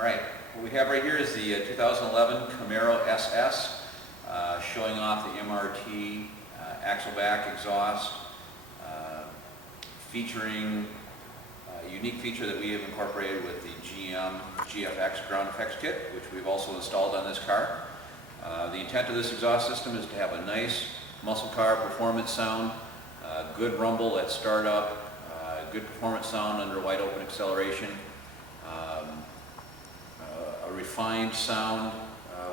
Alright, what we have right here is the 2011 Camaro SS, showing off the MRT axle back exhaust, featuring a unique feature that we have incorporated with the GM GFX ground effects kit, which we've also installed on this car. The intent of this exhaust system is to have a nice muscle car performance sound, good rumble at startup, good performance sound under wide open acceleration, a refined sound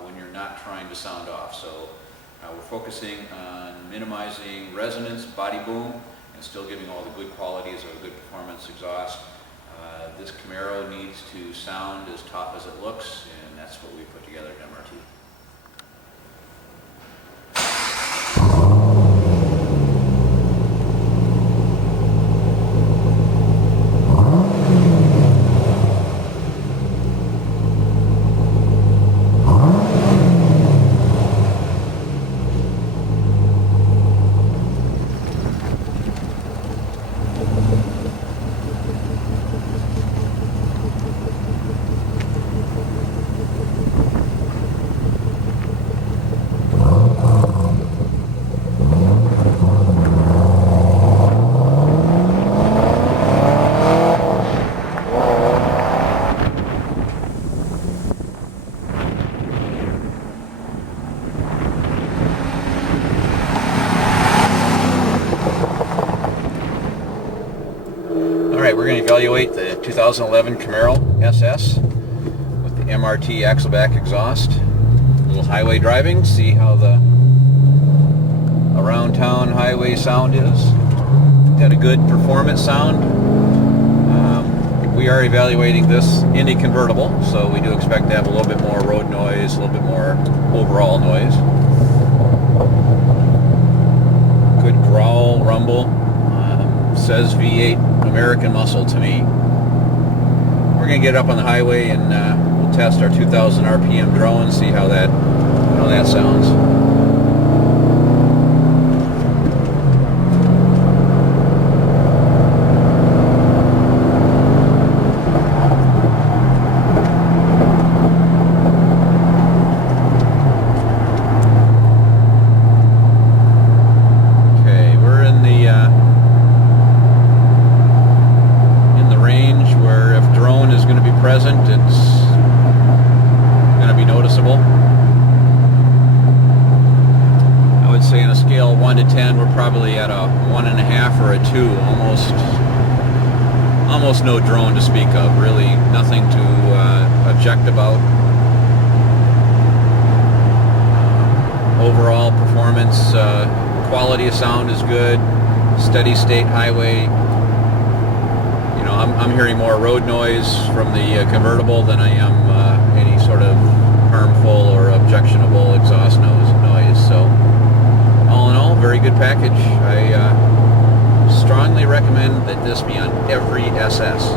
when you're not trying to sound off. So we're focusing on minimizing resonance, body boom, and still giving all the good qualities of a good performance exhaust. This Camaro needs to sound as tough as it looks, and that's what we put together at MRT. We're going to evaluate the 2011 Camaro SS with the MRT axle back exhaust. A little highway driving, see how the around town highway sound is. Got a good performance sound. We are evaluating this in a convertible, so we do expect to have a little bit more road noise, a little bit more overall noise. Good growl, rumble. Says V8 American muscle to me. We're going to get up on the highway and we'll test our 2,000 RPM drone, see how that sounds. Present, it's going to be noticeable. I would say on a scale of 1 to 10, we're probably at a 1.5 or a 2, almost no drone to speak of, really nothing to object about. Overall performance, quality of sound is good, steady state highway. I'm hearing more road noise from the convertible than I am any sort of harmful or objectionable exhaust noise. So, all in all, very good package. I strongly recommend that this be on every SS.